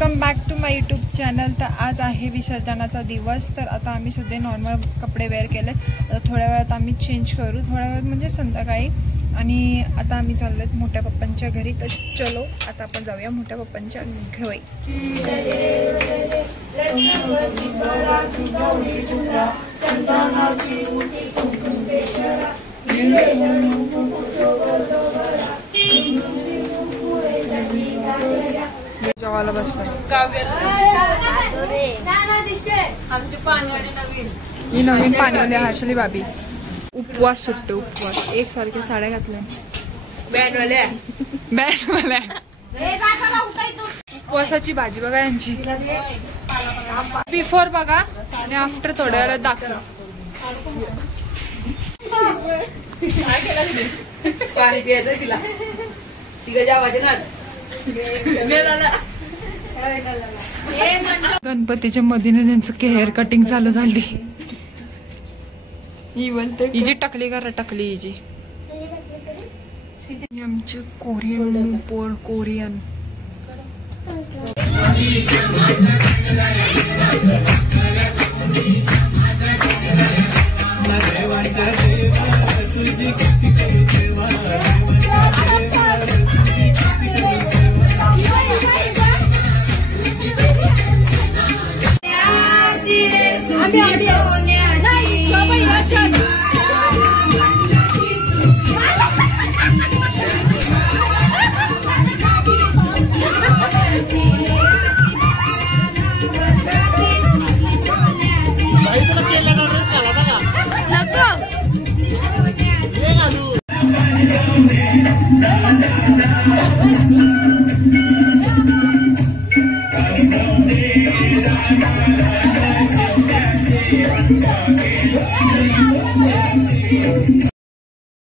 Welcome back to my YouTube channel. तर आज आहे विसर्जनाचा दिवस। तर आता आम्ही सध्या नॉर्मल कपडे वेअर केले। आता थोड्या वेळात आम्ही चेंज करू, थोड्या वेळात म्हणजे संध्याकाळी। आणि आता आम्ही चाललोय मोठ्या पप्पांच्या घरी। तर चलो आता आपण जाऊया मोठ्या पप्पांच्या घरी। जेवायला बसलो। ही नवीन पाणीवाले हर्षली भाभी उपवास सुटते, उपवास एक सारखे साड्या घातल्या। बँडवाल्या उपवासाची भाजी बघा यांची। बिफोर बघा आणि आफ्टर थोड्या वेळात दाखवा। पाणी प्यायचं तिला तिला जावाचे ना। गणपतीच्या मधीने ज्यांचं हेअर कटिंग चालू झाली। हिची टकली करा, टकली हिची। आमची कोरियन पोर कोरियन।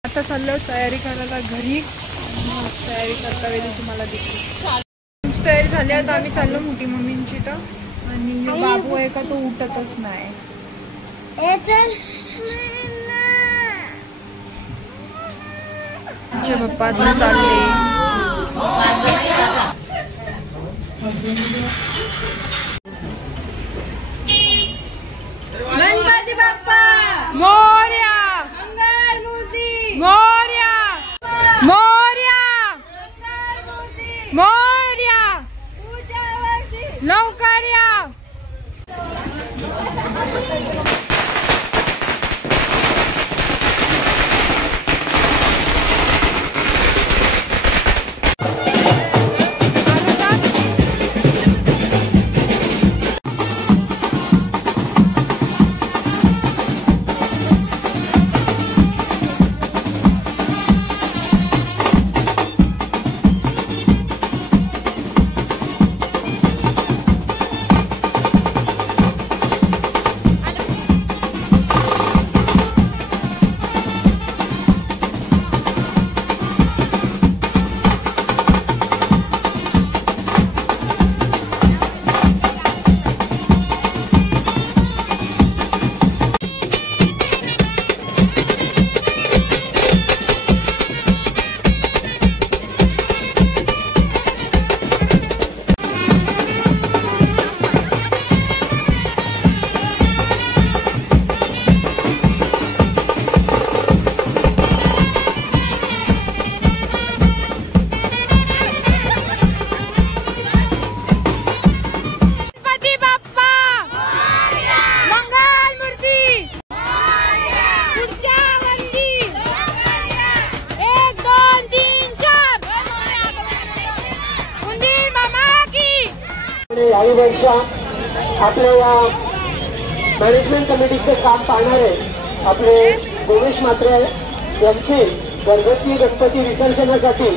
आता चाललो तयारी करायला घरी। तयारी करता वेळी तुम्हाला दिसली तयारी झाली। आता आम्ही चाललो मोठी मम्मींची। तर आणि बाबू आहे का तो उठतच नाही। आमचे पप्पा चालले। गणपती बाप्पा मोरया, मंगलमूर्ती मोरया, मोरया, मोरया, लवकर या। याही वर्षात आपल्या या मॅनेजमेंट कमिटीचे काम पाहणारे आपले गोमेश म्हात्रे यांचे घरगुती गणपती विसर्जनासाठी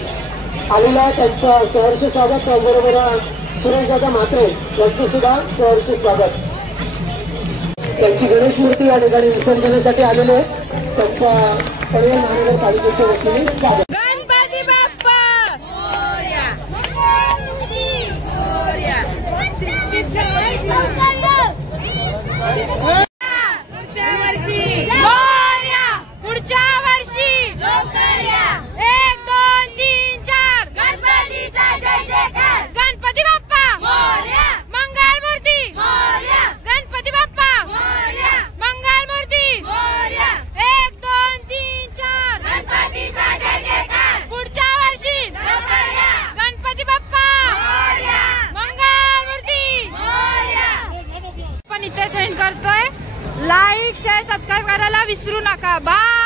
आलेला त्यांचं सहर्ष स्वागत। त्याचबरोबर सुरेशदादा म्हात्रे यांचे सुद्धा सहर्ष स्वागत। त्यांची गणेश मूर्ती या ठिकाणी विसर्जनासाठी आलेले त्यांच्या पर्याय महानगरपालिकेच्या वतीने स्वागत। गणपती बाप्पा पुढच्या वर्षी 1 2 3 4 गणपतीचा जय जयकार, Ganpati Bappa Morya. Like share subscribe करायला विसरू नका. बाय.